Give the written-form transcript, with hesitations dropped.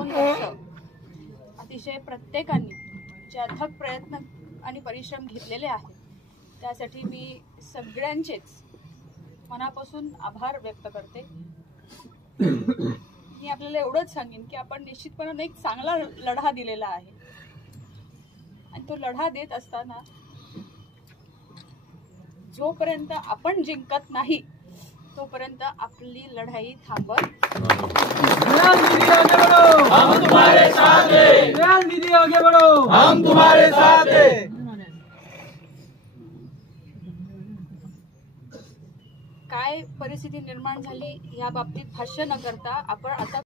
2 वर्ष अतिशय प्रत्येकाने जे अथक प्रयत्न आणि परिश्रम घेतलेले आहेत त्यासाठी मी सगळ्यांचेच मनापासून आभार व्यक्त करते। मी आपल्याला एवढंच सांगेन की आपण निश्चितपणे एक चांगला लढा दिलेला आहे आणि तो लढा देत असताना जोपर्यंत आपण जिंकत नाही तोपर्यंत आपली लढाई थांबत हम तुम्हारे साथ हैं। दीदी आगे बढ़ो, हम तुम्हारे साथ हैं। काय परिस्थिती निर्माण झाली या बाबतीत भाष्य न करता आपण आता